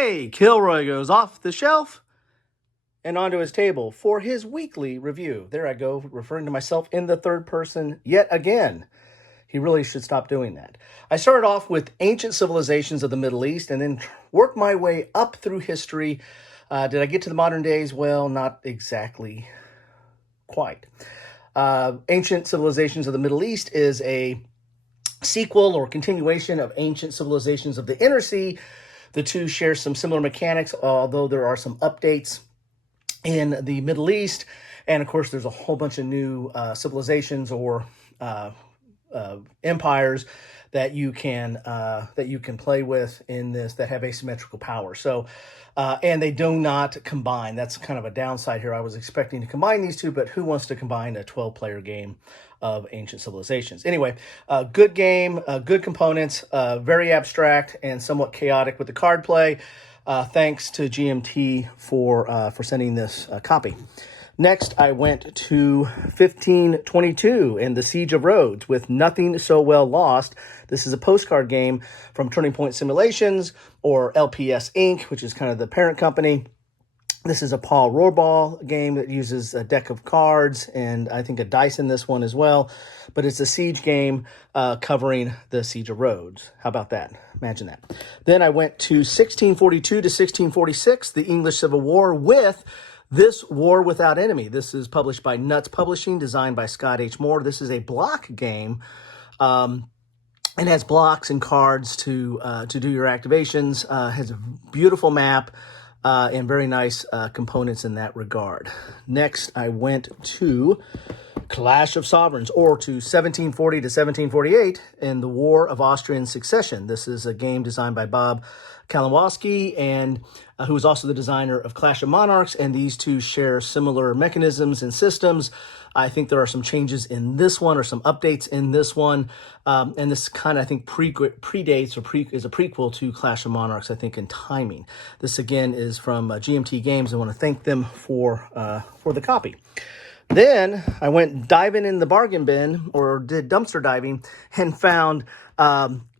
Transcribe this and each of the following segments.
Hey, Kilroy goes off the shelf and onto his table for his weekly review. There I go, referring to myself in the third person yet again. He really should stop doing that. I started off with ancient civilizations of the Middle East and then worked my way up through history. Did I get to the modern days? Well, not exactly quite. Ancient Civilizations of the Middle East is a sequel or continuation of Ancient Civilizations of the Inner Sea. The two share some similar mechanics, although there are some updates in the Middle East. And of course, there's a whole bunch of new civilizations or empires that you can play with in this that have asymmetrical power. So, and they do not combine. That's kind of a downside here. I was expecting to combine these two, but who wants to combine a 12-player game of Ancient Civilizations? Anyway, good game, good components, very abstract and somewhat chaotic with the card play. Thanks to GMT for sending this copy. Next, I went to 1522 and the Siege of Rhodes with Nothing So Well Lost. This is a postcard game from Turning Point Simulations, or LPS Inc., which is kind of the parent company. This is a Paul Rohrbal game that uses a deck of cards and I think a dice in this one as well. But it's a siege game covering the Siege of Rhodes. How about that? Imagine that. Then I went to 1642 to 1646, the English Civil War, with This War Without Enemy. This is published by Nuts Publishing, designed by Scott H. Moore. This is a block game. It has blocks and cards to do your activations. Has a beautiful map and very nice components in that regard. Next, I went to Clash of Sovereigns, or to 1740 to 1748 in the War of Austrian Succession. This is a game designed by Bob Kalinowski, and who is also the designer of Clash of Monarchs, and these two share similar mechanisms and systems. I think there are some changes in this one, or some updates in this one, and this kind of, I think, predates or is a prequel to Clash of Monarchs, I think, in timing. This, again, is from GMT Games. I want to thank them for the copy. Then I went diving in the bargain bin, or did dumpster diving, and found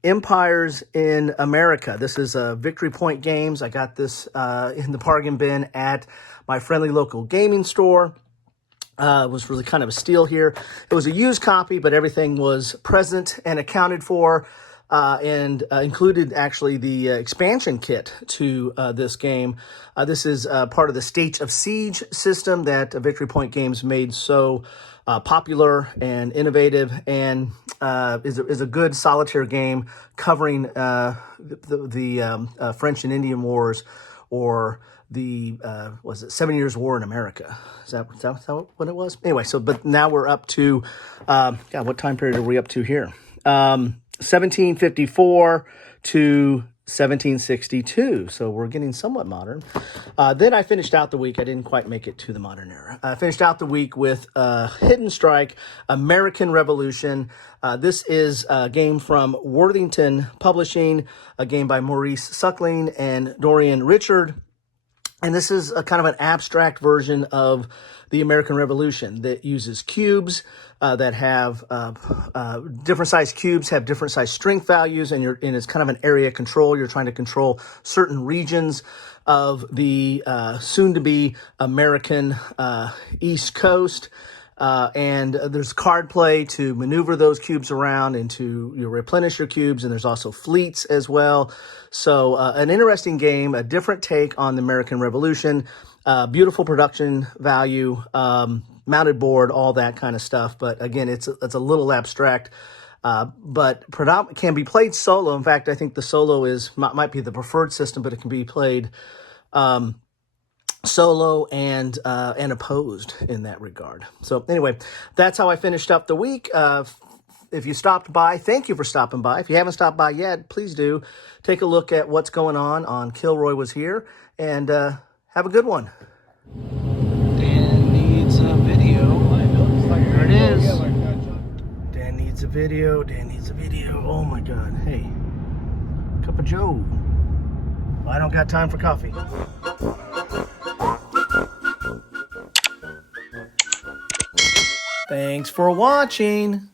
Empires in America. This is Victory Point Games. I got this in the bargain bin at my friendly local gaming store. It was really kind of a steal here. It was a used copy, but everything was present and accounted for, and included actually the expansion kit to this game. This is part of the States of Siege system that Victory Point Games made so popular and innovative, and is a good solitaire game covering the French and Indian Wars, or the was it 7 Years War in America? Is that what it was? Anyway, but now we're up to God, what time period are we up to here? 1754 to 1762. So we're getting somewhat modern. Then I finished out the week. I didn't quite make it to the modern era. I finished out the week with Hidden Strike, American Revolution. This is a game from Worthington Publishing, a game by Maurice Suckling and Dorian Richard. And this is a kind of an abstract version of the American Revolution that uses cubes that have different size cubes, have different size strength values, and it's kind of an area control. You're trying to control certain regions of the soon-to-be American East Coast. And there's card play to maneuver those cubes around and to replenish your cubes. And there's also fleets as well. So an interesting game, a different take on the American Revolution, beautiful production value, mounted board, all that kind of stuff. But again, it's a little abstract, but can be played solo. In fact, I think the solo might be the preferred system, but it can be played solo and opposed in that regard. So anyway, that's how I finished up the week. If you stopped by, thank you for stopping by. If you haven't stopped by yet, please do take a look at what's going on Kilroy Was Here, and have a good one. Dan needs a video. There it is. Dan needs a video. Dan needs a video. Oh my God. Hey, cup of Joe. I don't got time for coffee. Thanks for watching.